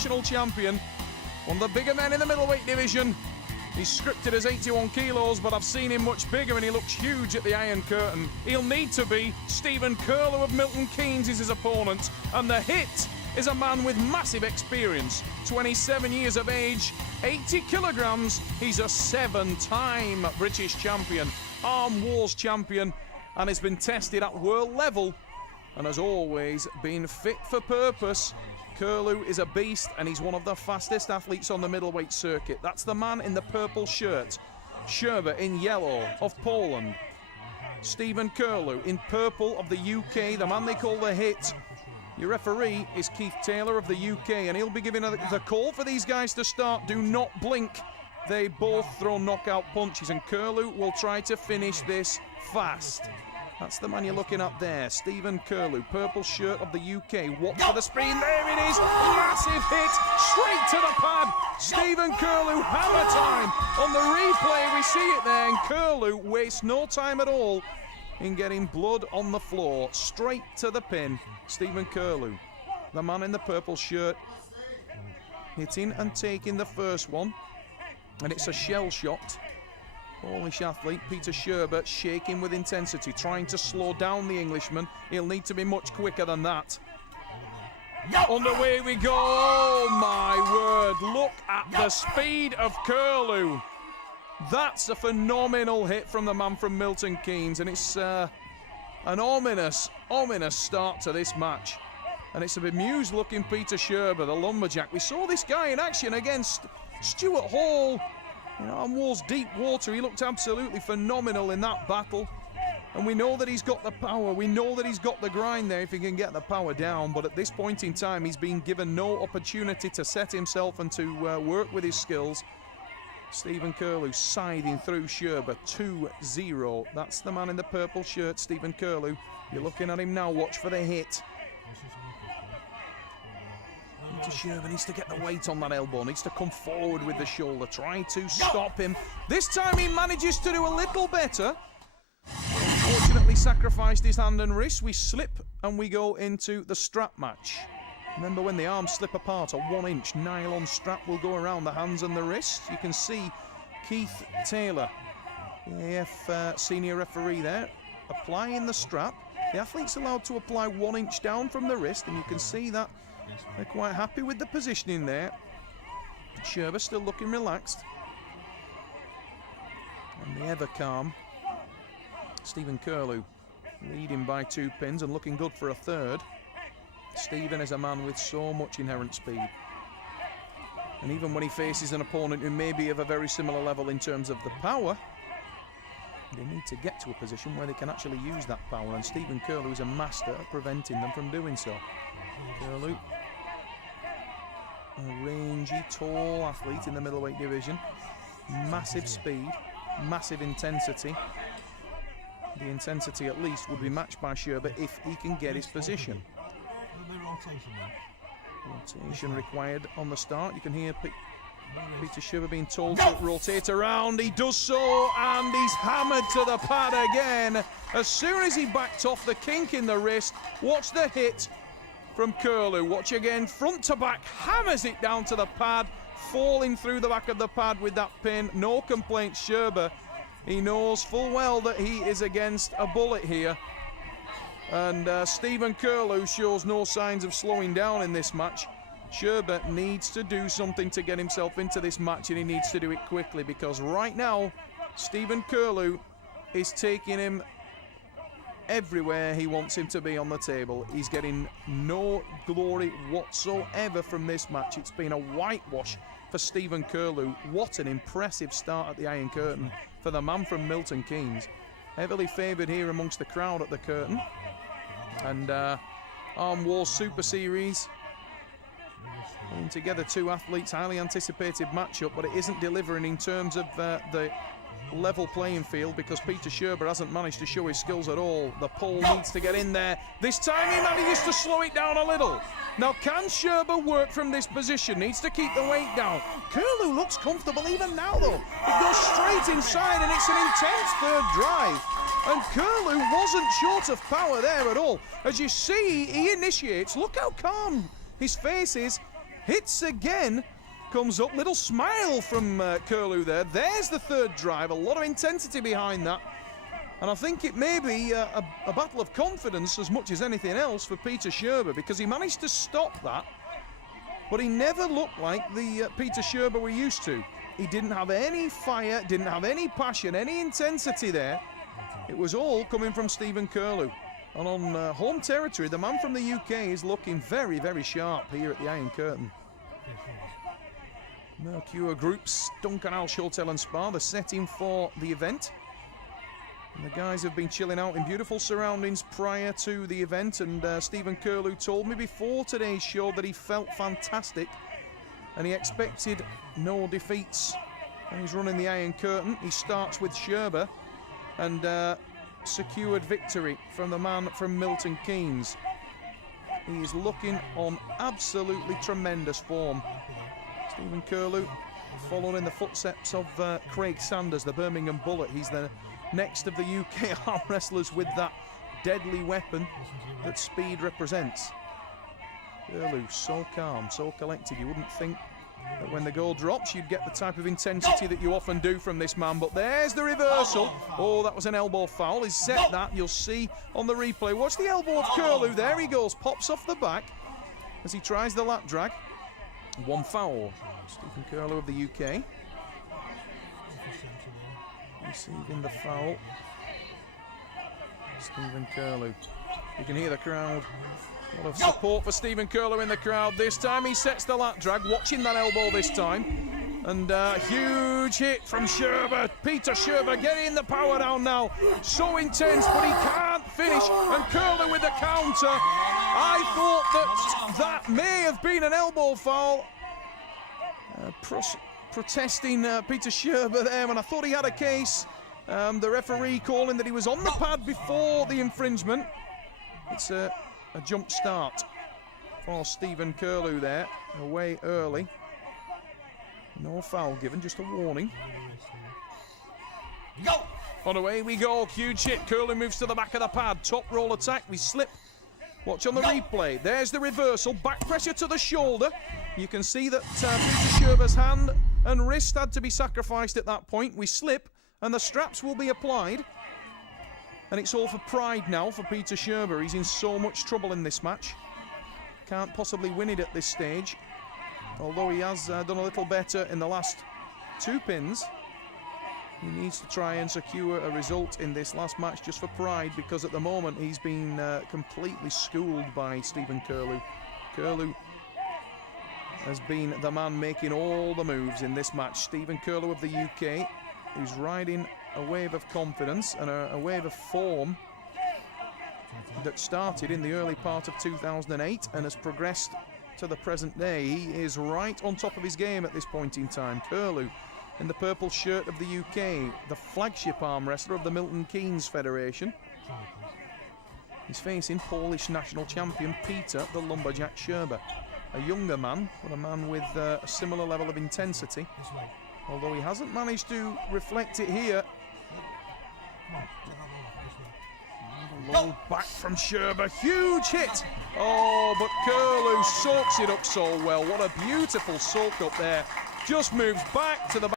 national champion, one of the bigger men in the middleweight division. He's scripted as 81 kilos, but I've seen him much bigger and he looks huge at the Iron Curtain. He'll need to be. Stephen Kirlew of Milton Keynes is his opponent, and the hit is a man with massive experience. 27 years of age, 80 kilograms. He's a 7-time British champion, Arm Wars champion, and has been tested at world level and has always been fit for purpose. Kirlew is a beast, and he's one of the fastest athletes on the middleweight circuit. That's the man in the purple shirt. Szczerba in yellow of Poland. Stephen Kirlew in purple of the UK, the man they call the Hit. Your referee is Keith Taylor of the UK, and he'll be giving the call for these guys to start. Do not blink. They both throw knockout punches, and Kirlew will try to finish this fast. That's the man you're looking at there, Stephen Kirlew, purple shirt of the UK. Watch for the screen, there it is, massive hit, straight to the pad. Stephen Kirlew, hammer time. On the replay we see it there, and Kirlew wastes no time at all in getting blood on the floor, straight to the pin. Stephen Kirlew, the man in the purple shirt, hitting and taking the first one, and it's a shell-shocked Polish athlete, Peter Szczerba, shaking with intensity, trying to slow down the Englishman. He'll need to be much quicker than that. Underway we go. Oh my word, look at the speed of Kirlew. That's a phenomenal hit from the man from Milton Keynes, and it's an ominous start to this match. And it's a bemused looking Peter Szczerba, the lumberjack. We saw this guy in action against Stuart Hall, you know, on Wall's deep water. He looked absolutely phenomenal in that battle. And we know that he's got the power. We know that he's got the grind there if he can get the power down. But at this point in time, he's been given no opportunity to set himself and to work with his skills. Stephen Kirlew siding through Szczerba, 2-0. That's the man in the purple shirt, Stephen Kirlew. You're looking at him now. Watch for the hit. Szczerba needs to get the weight on that elbow, needs to come forward with the shoulder, trying to stop him. This time he manages to do a little better. Unfortunately sacrificed his hand and wrist. We slip and we go into the strap match. Remember, when the arms slip apart, a 1-inch nylon strap will go around the hands and the wrists. You can see Keith Taylor, the AF senior referee there, applying the strap. The athlete's allowed to apply 1 inch down from the wrist, and you can see that they're quite happy with the positioning there. Szczerba still looking relaxed. And the ever calm Stephen Kirlew leading by 2 pins and looking good for a third. Stephen is a man with so much inherent speed. And even when he faces an opponent who may be of a very similar level in terms of the power, they need to get to a position where they can actually use that power. And Stephen Kirlew is a master at preventing them from doing so. Kirlew, a rangy, tall athlete in the middleweight division. Massive speed, massive intensity. The intensity at least would be matched by Szczerba if he can get his position. Rotation required on the start. You can hear Peter Szczerba being told to rotate around. He does so, and he's hammered to the pad again. As soon as he backed off the kink in the wrist, watch the hit from Kirlew. Watch again, front to back, hammers it down to the pad, falling through the back of the pad with that pin. No complaints, Szczerba. He knows full well that he is against a bullet here. And Stephen Kirlew shows no signs of slowing down in this match. Szczerba needs to do something to get himself into this match, and he needs to do it quickly, because right now Stephen Kirlew is taking him everywhere he wants him to be on the table. He's getting no glory whatsoever from this match. It's been a whitewash for Stephen Kirlew. What an impressive start at the Iron Curtain for the man from Milton Keynes. Heavily favoured here amongst the crowd at the curtain. And Arm Wars Super Series, putting together 2 athletes, highly anticipated matchup, but it isn't delivering in terms of the level playing field, because Peter Szczerba hasn't managed to show his skills at all. The POL needs to get in there. This time he manages to slow it down a little. Now, can Szczerba work from this position? Needs to keep the weight down. Kirlew looks comfortable even now, though. It goes straight inside, and it's an intense third drive. And Kirlew wasn't short of power there at all. As you see, he initiates. Look how calm his face is. hits again, comes up, little smile from Kirlew there. There's the third drive, a lot of intensity behind that. And I think it may be a battle of confidence as much as anything else for Peter Szczerba, because he managed to stop that, but he never looked like the Peter Szczerba we're used to. He didn't have any fire, didn't have any passion, any intensity there. It was all coming from Stephen Kirlew. And on home territory, the man from the UK is looking very, very sharp here at the Iron Curtain. Mercure Group's Duncan Alsh Hotel and Spa, the setting for the event. And the guys have been chilling out in beautiful surroundings prior to the event, and Stephen Kirlew told me before today's show that he felt fantastic and he expected no defeats. And he's running the Iron Curtain. He starts with Szczerba and secured victory from the man from Milton Keynes. He is looking on absolutely tremendous form. Stephen Kirlew following in the footsteps of Craig Sanders, the Birmingham Bullet. He's the next of the UK arm wrestlers with that deadly weapon that speed represents. Kirlew, so calm, so collected. You wouldn't think that when the goal drops you'd get the type of intensity that you often do from this man, but there's the reversal. Oh, that was an elbow foul. He's set that, you'll see on the replay. Watch the elbow of Kirlew, there he goes, pops off the back as he tries the lat drag. One foul. Stephen Kirlew of the UK receiving the foul. Stephen Kirlew. You can hear the crowd. A lot of support for Stephen Kirlew in the crowd this time. He sets the lat drag, watching that elbow this time. And huge hit from Szczerba. Peter Szczerba getting the power down now. So intense, but he can't finish. And Kirlew with the counter. I thought that may have been an elbow foul. Protesting Peter Szczerba there, and I thought he had a case. The referee calling that he was on the pad before the infringement. It's a jump start for Stephen Kirlew there, away early. No foul given, just a warning. On away we go, huge hit. Kirlew moves to the back of the pad, top roll attack, we slip. Watch on the replay, there's the reversal, back pressure to the shoulder. You can see that Peter Szczerba's hand and wrist had to be sacrificed at that point. We slip and the straps will be applied. And it's all for pride now for Peter Szczerba. He's in so much trouble in this match. Can't possibly win it at this stage. Although he has done a little better in the last two pins. He needs to try and secure a result in this last match just for pride, because at the moment he's been completely schooled by Stephen Kirlew. Kirlew has been the man making all the moves in this match. Stephen Kirlew of the UK, who's riding a wave of confidence and a wave of form that started in the early part of 2008 and has progressed to the present day. He is right on top of his game at this point in time. Kirlew in the purple shirt of the UK, the flagship arm wrestler of the Milton Keynes Federation. He's facing Polish national champion Peter the Lumberjack Szczerba. A younger man, but a man with a similar level of intensity. Although he hasn't managed to reflect it here. Low back from Szczerba, huge hit! Oh, but Kirlew soaks it up so well. What a beautiful soak up there. Just moves back to the back.